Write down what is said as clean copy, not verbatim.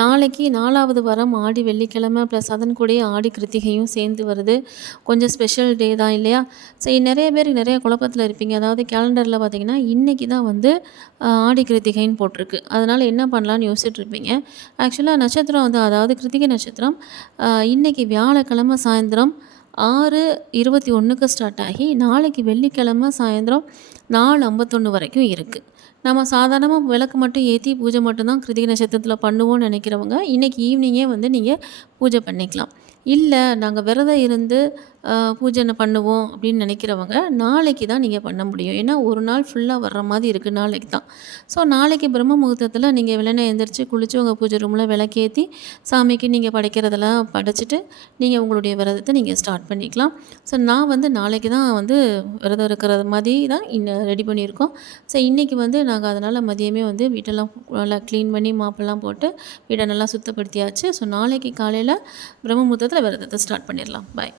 நாளைக்கு 4வது வாரம் ஆடி வெள்ளிக்கிழமை ப்ளஸ் அதன் கூடயே ஆடி கிருத்திகையும் சேர்ந்து வருது. கொஞ்சம் ஸ்பெஷல் டே தான் இல்லையா? சரி, நிறைய பேர் நிறைய குழப்பத்தில இருப்பீங்க. அதாவது கேலண்டரில பார்த்தீங்கன்னா, இன்னைக்கு தான் வந்து ஆடி கிருத்திகைன்னு போட்டிருக்கு. அதனால என்ன பண்ணலான்னு யோசிச்சுட்டு இருப்பீங்க. ஆக்சுவலா நட்சத்திரம் வந்து அதாவது கிருத்திகை நட்சத்திரம் இன்னைக்கு வியாழக்கிழமை சாயந்தரம் 6:21க்கு ஸ்டார்ட் ஆகி நாளைக்கு வெள்ளிக்கிழமை சாயந்தரம் 4:51 வரைக்கும் இருக்கு. நம்ம சாதாரணமா விளக்கு மட்டும் ஏத்தி பூஜை மட்டும் தான் கிருத்திகை நட்சத்திரத்தில பண்ணுவோம்னு நினைக்கிறவங்க, இன்னைக்கு ஈவினிங்கே வந்து நீங்க பூஜை பண்ணிக்கலாம். இல்ல நாங்க விரதம் இருந்து பூஜை பண்ணுவோம் அப்படின்னு நினைக்கிறவங்க, நாளைக்கு தான் நீங்க பண்ண முடியும். ஏன்னா, ஒரு நாள் ஃபுல்லா வர்ற மாதிரி இருக்கு நாளைக்கு தான். ஸோ நாளைக்கு பிரம்ம முகூர்த்தத்தில நீங்க வெள்ளன எந்திரிச்சு குளிச்சு உங்க பூஜை ரூம்ல விளக்கேத்தி, சாமிக்கு நீங்க படைக்கிறதெல்லாம் படைச்சிட்டு, நீங்க உங்களுடைய விரதத்த நீங்க ஸ்டார்ட் பண்ணிக்கலாம். ஸோ நான் வந்து நாளைக்கு தான் வந்து விரதம் இருக்கிறது மாதிரி தான் ரெடி பண்ணியிருக்கோம். ஸோ இன்னைக்கு வந்து நாங்க அதனால மதியமே வந்து வீட்டெல்லாம் நல்லா க்ளீன் பண்ணி மாப்பெல்லாம் போட்டு வீட நல்லா சுத்தப்படுத்தியாச்சு. ஸோ நாளைக்கு காலையில பிரம்ம முகூர்த்தத்தில விரதத்த ஸ்டார்ட் பண்ணிடலாம். பாய்.